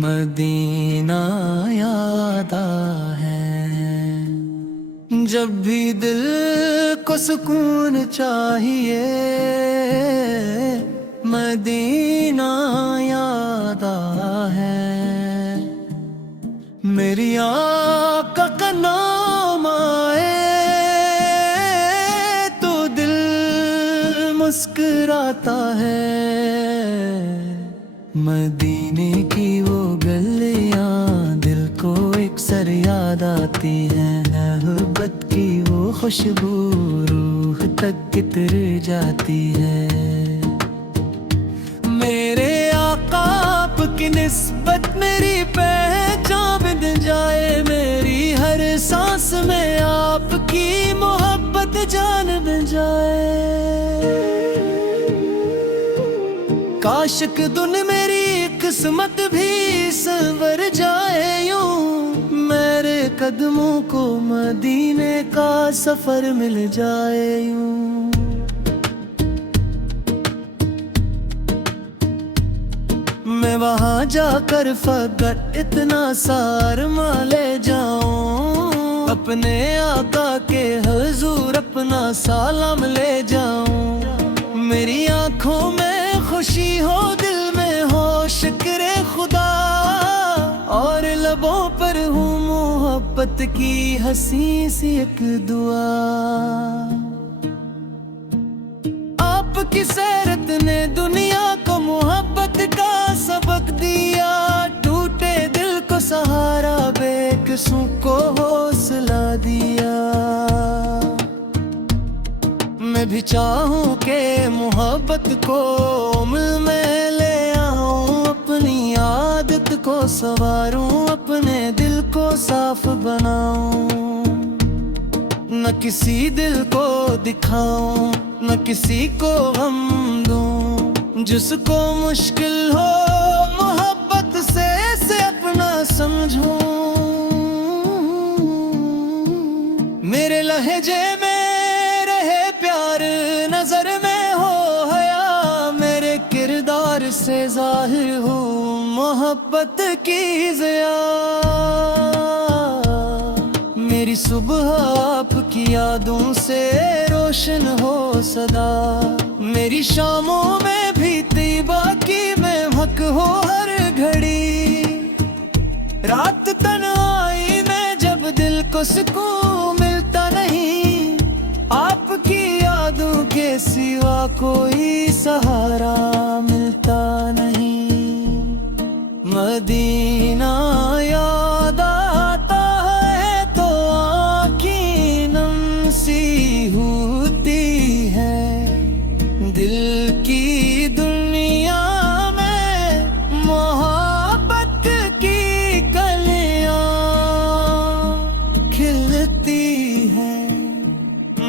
Medina याद है जब भी दिल को सुकून चाहिए। मदीना याद है मेरी आका का नाम आए तो दिल मुस्कुराता है। मदीने की वो गलियां दिल को एक सर याद आती हैं। मोहब्बत की वो खुशबू रूह तक इतर जाती है। मेरे आका आपकी निस्बत मेरी पहचान बन जाए। मेरी हर सांस में आपकी मोहब्बत जान बन जाए। काशक दुन मेरी किस्मत भी संवर जाए यूं। मेरे कदमों को मदीने का सफर मिल जाए यूं। मैं वहां जाकर फकत इतना सारमा ले जाऊं। अपने आका के हुजूर अपना सलाम ले जाऊं। मेरी आंखों में खुशी हो दिल में हो शुक्र खुदा। और लबों पर हूँ मोहब्बत की हंसी सी एक दुआ। आपकी सैरत ने दुनिया को मोहब्बत का सबक दिया। टूटे दिल को सहारा बेकसों को हौसला दिया। मैं भी चाहूं के मोहब्बत को अमल में ले आऊं। अपनी आदत को संवारूं अपने दिल को साफ बनाऊं। न किसी दिल को दिखाऊं न किसी को गम दूं। जिसको मुश्किल हो मोहब्बत से अपना समझूं। मेरे लहजे में रहे प्यार नजर में हो हया। मेरे किरदार से जाहिर हो मोहब्बत की ज़िया। मेरी सुबह आपकी यादों से रोशन हो सदा। मेरी शामों में भी तैबा की महक हो हर घड़ी। रात तन्हाई में जब दिल को सुकून मिलता नहीं। आपकी यादों के सिवा कोई सहारा मिलता नहीं। मदीना याद आता है तो आँखें नम सी होती है। दिल की दुनिया में मोहब्बत की कलियां खिलती हैं।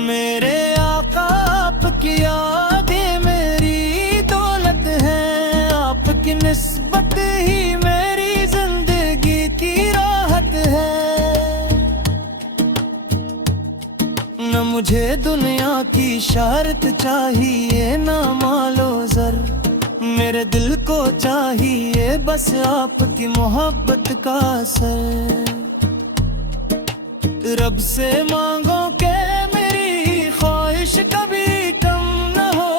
मेरे आका आपकी यादें मेरी दौलत है। आपकी निस्बत ही मेरी जिंदगी की राहत है। न मुझे दुनिया की शर्त चाहिए न मालो ज़र। मेरे दिल को चाहिए बस आपकी मोहब्बत का असर। रब से मांगो के मेरी ख्वाहिश कभी कम न हो।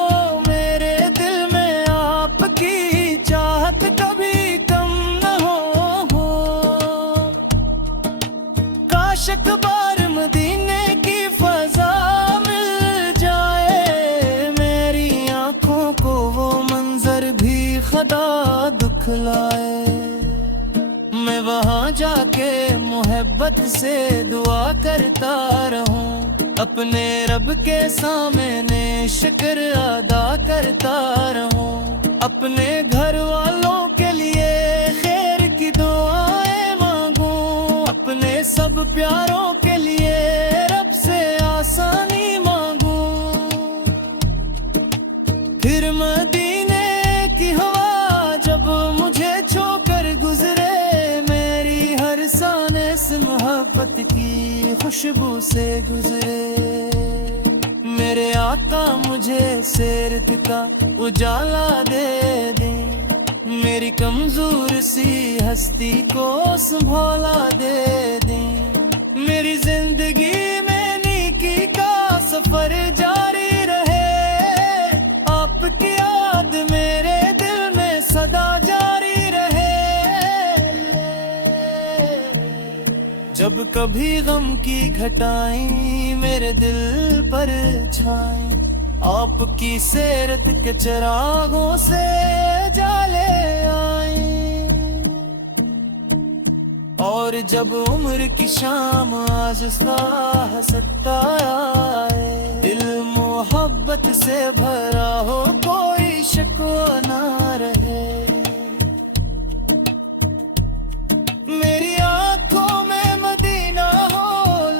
मेरे दिल में आपकी चाहत कभी कम न हो। काश अकबार मदीने की फजा मिल जाए। मेरी आंखों को वो मंजर भी खुदा दुखलाए। मैं वहां जाके मोहब्बत से दुआ करता रहूं। अपने रब के सामने शुक्र अदा करता रहूं। अपने घर वालों के लिए खैर की दुआएं मांगूं। अपने सब प्यारों के लिए रब से आसानी मांगूं। फिर मदीने की हवा जब मुझे छोकर गुजरे। मेरी हर सांस मोहब्बत की खुशबू से गुजरे। मेरे आका मुझे सीरत का उजाला दे दे, मेरी कमजोर सी हस्ती को संभाला दे दे। मेरी जिंदगी में नेकी का सफर जारी रहे, आपकी याद मेरे दिल में सदा जारी रहे। जब कभी गम की घटाएं मेरे दिल पर छाएं, आपकी सीरत के चिरागों से जाले आए। और जब उम्र की शाम आज़िज़ा सत्ता आए, दिल मोहब्बत से भरा हो कोई शिकवा ना रहे। मेरी आंखों में मदीना हो,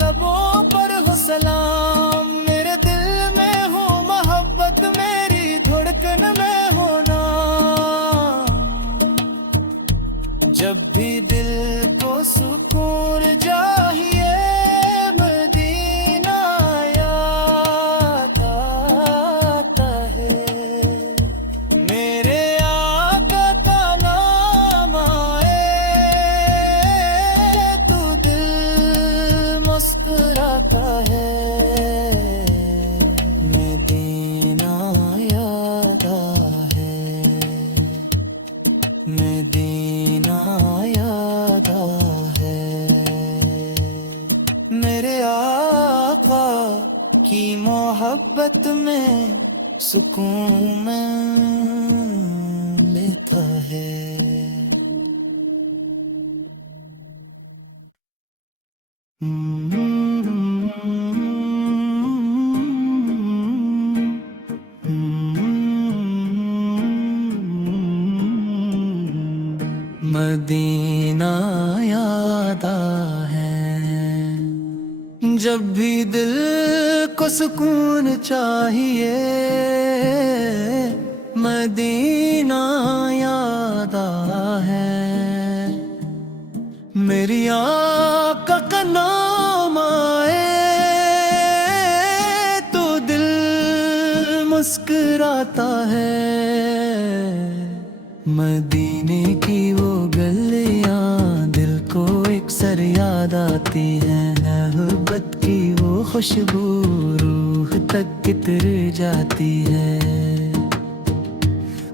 लबों पर हो सलाम, मेरे दिल में हो मोहब्बत, मेरी धड़कन में हो नाम। जब भी दिल को सुकून चाहिए, मदीना याद आता है। मेरे आका का नाम आए तो दिल मुस्कुराता है। मदीना याद है, मदीना याद है। मेरे आका की मोहब्बत में सुकून में लेता है। मदीना याद है। जब भी दिल को सुकून चाहिए, मदीना याद है। मेरी आका का नाम आए तो दिल मुस्कुराता है। मदीने की वो गलियां दिल को एक सर याद आती हैं। मोहब्बत की वो खुशबू रूह तक इतर जाती है।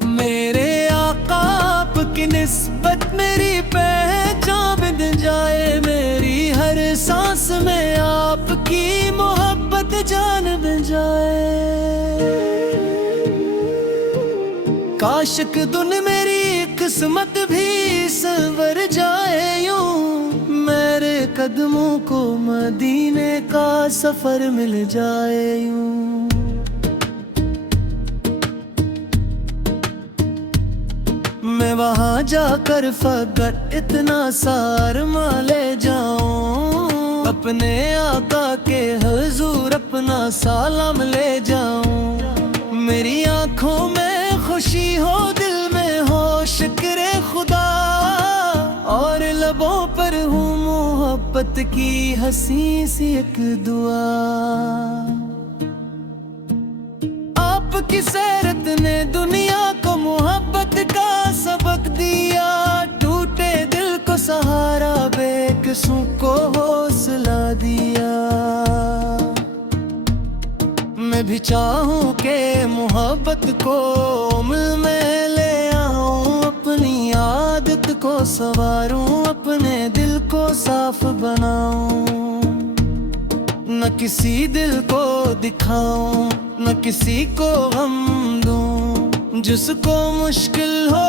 मेरे आका आपकी निस्बत मेरी पहचान बन जाए, मेरी हर सांस में आपकी मोहब्बत जान बन जाए। काशक दुन मेरी किस्मत भी संवर जाए यूं, मेरे कदमों को मदीने का सफर मिल जाए यूं। मैं वहां जाकर फकत इतना सारमा ले जाऊं, अपने आका के हुजूर अपना सलाम ले जाऊं। मेरी आंखों में खुशी हो, दिल में हो शुक्र खुदा, और लबों पर हूँ मोहब्बत की हंसी सी एक दुआ। आपकी सीरत ने दुनिया को मोहब्बत का सबक दिया, टूटे दिल को सहारा, बेकसों को हौसला दिया। मैं भी चाहूं के मोहब्बत को उम्र में ले आऊं, अपनी आदत को संवारूं, अपने दिल को साफ बनाऊं। न किसी दिल को दिखाऊं, न किसी को गम दूं, जिसको मुश्किल हो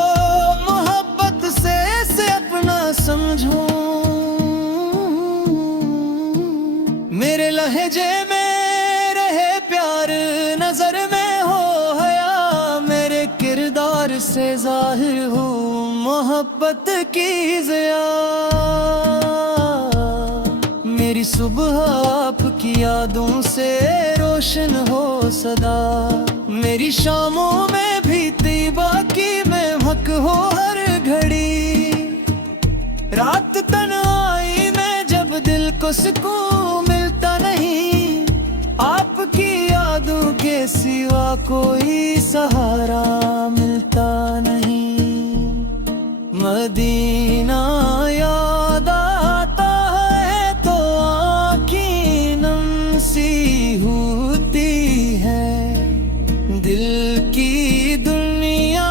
मोहब्बत से अपना समझूं। मेरे लहजे में रहे प्यार, नजर में हो हया, मेरे किरदार से जाहिर हो मोहब्बत की ज़िया। मेरी सुबह आपकी यादों से रोशन हो सदा, मेरी शामों में भी तैबा की महक हो हर घड़ी। रात तन्हाई में जब दिल को सुकून मिलता नहीं, आपकी यादों के सिवा कोई सहारा मिलता नहीं। मदीना याद आता है तो आँखें नम सी होती है, दिल की दुनिया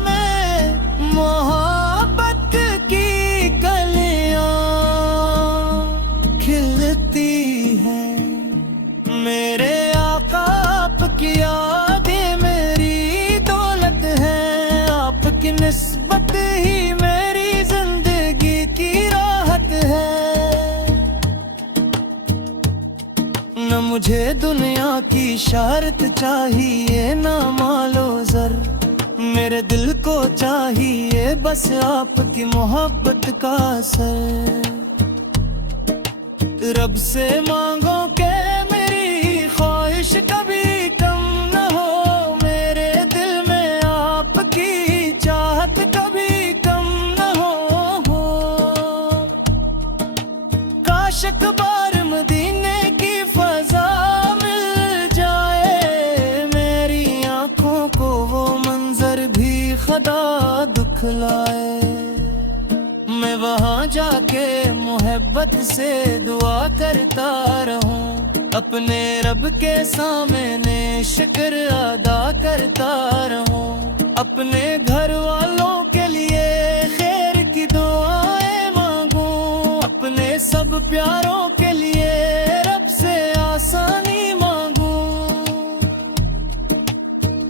में मोहब्बत की कलियां खिलती है। मेरे आका आपकी यादें मेरी दौलत है, आपकी निस्बत ही मेरी जिंदगी की राहत है। न मुझे दुनिया की शर्त चाहिए न मालो ज़र, मेरे दिल को चाहिए बस आपकी मोहब्बत का असर। रब से मांगो के मेरी ख्वाहिश कभी कम न हो, मेरे दिल में आपकी चाहत कभी कम न हो। काश अकबर मदीने की फजा मिल जाए, मेरी आंखों को वो मंजर भी खुदा दुखलाए। मैं वहाँ जाके मोहब्बत से दुआ करता रहूं, अपने रब के सामने शुक्र अदा करता रहूं। अपने घर वालों के लिए खैर की दुआएं मांगूं, अपने सब प्यारों के लिए रब से आसानी मांगूं।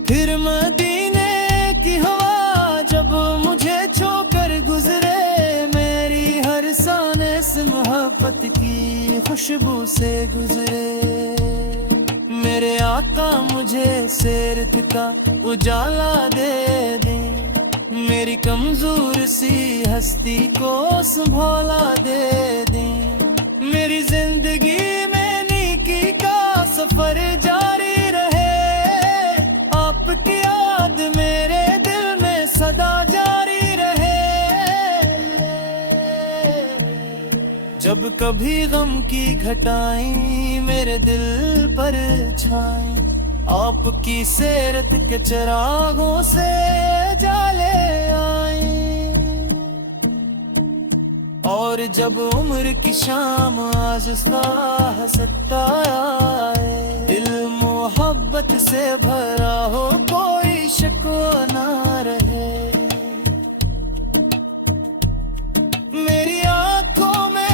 फिर मदीने की हवा जब मुझे छोकर गुजरे, इस मोहब्बत की खुशबू से गुजरे। मेरे आका मुझे सीरत का उजाला दे दें, मेरी कमजोर सी हस्ती को संभाला दे दें। मेरी जिंदगी में नेकी का सफर जारी रहे, आपकी याद मेरे दिल में सदा जारी रहे। जब कभी गम की घटाएं मेरे दिल पर छाएं, आपकी सीरत के चिरागों से जाले आए। और जब उम्र की शाम आज़िज़ा हंसता आए, दिल मोहब्बत से भरा हो कोई शिकवा ना रहे। मेरी आंखों में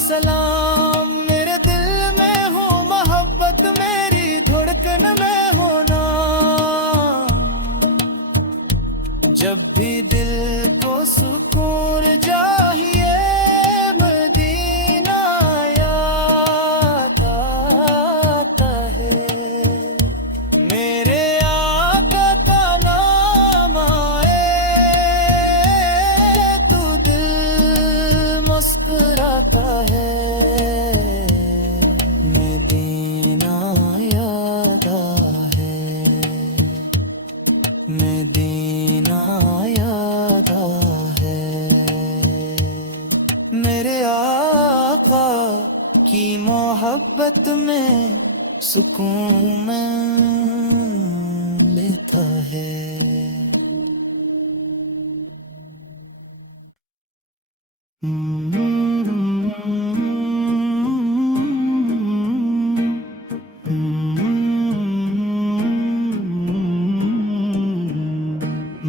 सलाम, मेरे दिल में हो मोहब्बत, मेरी धड़कन में हो नाम। जब भी दिल को सुकून चाहिए, मदीना याद आता है। मेरे आका का नाम आए तो दिल मुस्कुराता है। मदीना याद है, मेरे आका की मोहब्बत में सुकून लेता है।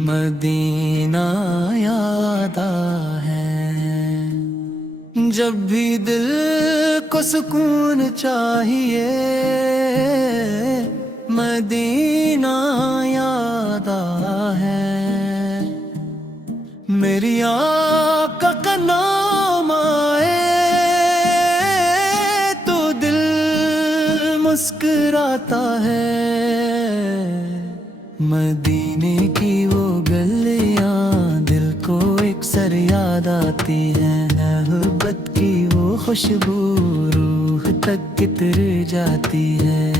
मदीना याद है, जब भी दिल को सुकून चाहिए, मदीना याद है। मेरी आका का नाम आए तो दिल मुस्कुराता है। मदीने की वो गलियां दिल को एक सर याद आती हैं, मोहब्बत की वो खुशबू रूह तक इतर जाती है।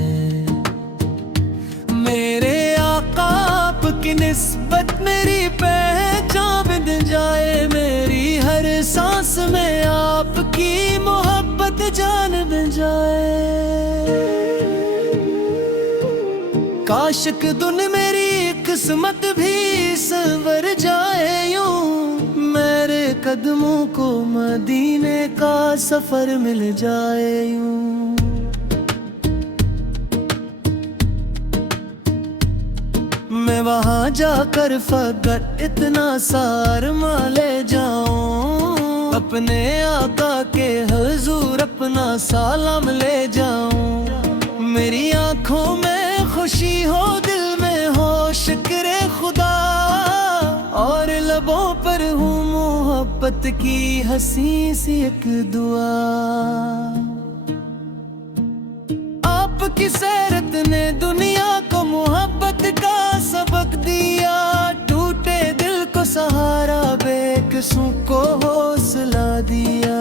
मेरे आका आपकी निस्बत मेरी पहचान नींद जाए मेरी हर सांस में आपकी मोहब्बत जान बन जाए। काशक दुन मेरी किस्मत भी संवर जाए यूं, मेरे कदमों को मदीने का सफर मिल जाए यूं। मैं वहाँ जाकर फकत इतना सारमा ले जाऊं, अपने आका के हुजूर अपना सलाम ले जाऊं। मेरी आंखों में खुशी हो, दिल में हो शुक्र खुदा, और लबों पर हूँ मोहब्बत की हंसी सी एक दुआ। आपकी सीरत ने दुनिया को मोहब्बत का सबक दिया, टूटे दिल को सहारा, बेकसों को हौसला दिया।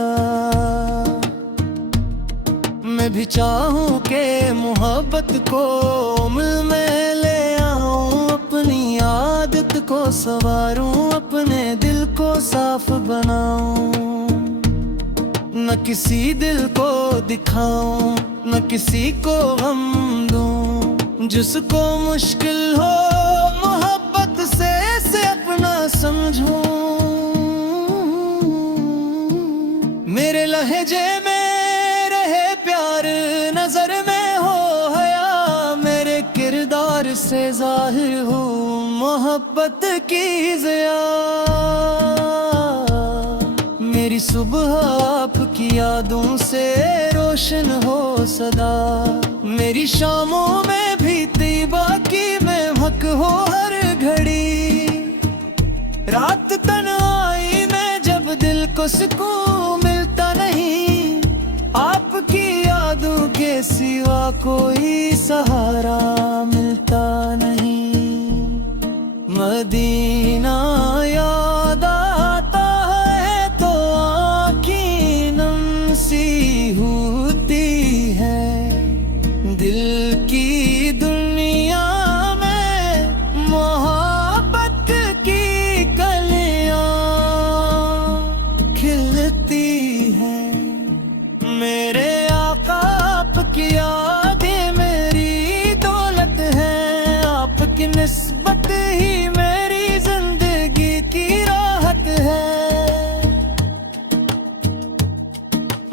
मैं भी चाहूं के मोहब्बत को अमल में ले आऊं, अपनी आदत को संवारूं, अपने दिल को साफ बनाऊं। न किसी दिल को दिखाऊं, न किसी को गम दूं, जिसको मुश्किल हो मोहब्बत से अपना समझूं। मेरे लहजे में रहे प्यार, नजर में हो हया, मेरे किरदार से जाहिर हो मोहब्बत की ज़िया। मेरी सुबह आपकी यादों से रोशन हो सदा, मेरी शामों में भी तैबा की महक हो हर घड़ी। रात तन्हाई में जब दिल को सुकून मिलता नहीं, आपकी यादों के सिवा कोई सहारा मिलता नहीं। मदीना याद आता है तो आँखें नम सी होती है, दिल की दुनिया में मोहब्बत की कलियां खिलती हैं। मेरे आका आपकी यादें मेरी दौलत है, आपकी निस्बत ही मेरी जिंदगी की राहत है।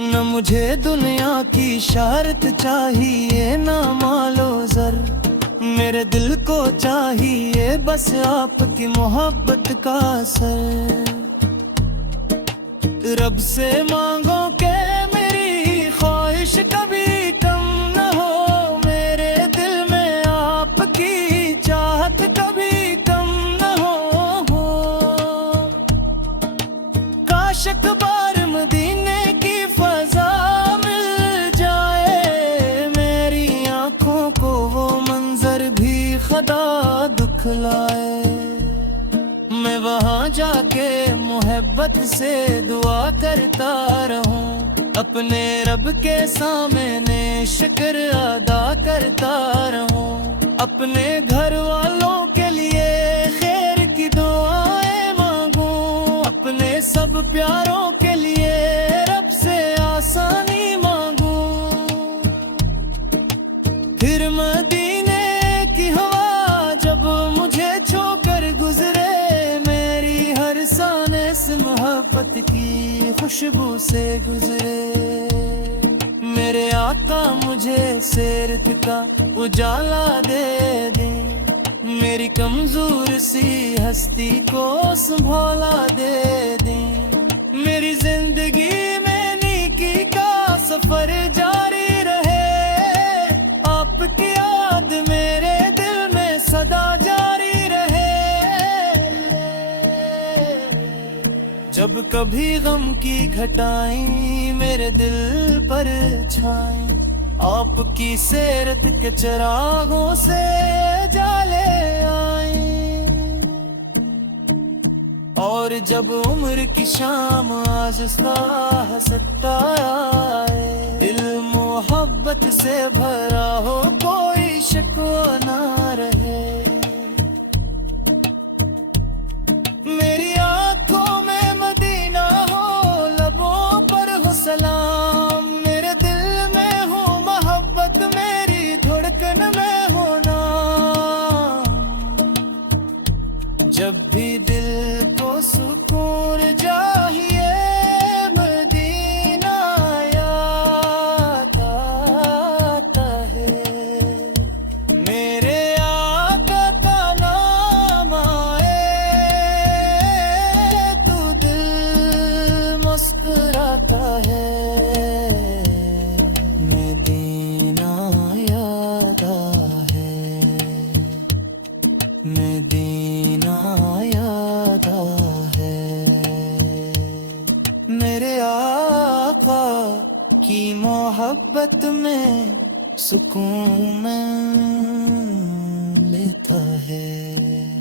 न मुझे दुनिया की शर्त चाहिए, न मालो ज़र, मेरे दिल को चाहिए बस आपकी मोहब्बत का असर। रब से मांगो के मेरी ख्वाहिश कभी कम न हो, मेरे दिल में आपकी चाहत कभी कम न हो। काश एक बार मदीने की फजा मिल जाए, मेरी आंखों को वो मंजर भी खुदा दुखलाए। मैं वहाँ जाके मोहब्बत से दुआ करता रहूं, अपने रब के सामने शुक्र अदा करता रहूं। अपने घर वालों के लिए खैर की दुआएं मांगूं, अपने सब प्यारों के लिए रब से आसानी मांगूं। फिर मदीने की हवा जब मुझे छोकर गुजरे, इस मोहब्बत की खुशबू से गुजरे। मेरे आका मुझे सीरत का उजाला दे दे, मेरी कमजोर सी हस्ती को संभाला दे दे। मेरी जिंदगी में नेकी का सफर जारी रहे, आपकी याद मेरे दिल में सदा जारी रहे। जब कभी गम की घटाएं मेरे दिल पर छाएं, आपकी सीरत के चिरागों से जाले आए। और जब उम्र की शाम आज़िज़ा हंसता आए, दिल मोहब्बत से भरा हो कोई शिकवा ना रहे। मेरी आँख की मोहब्बत में सुकून में लेता है।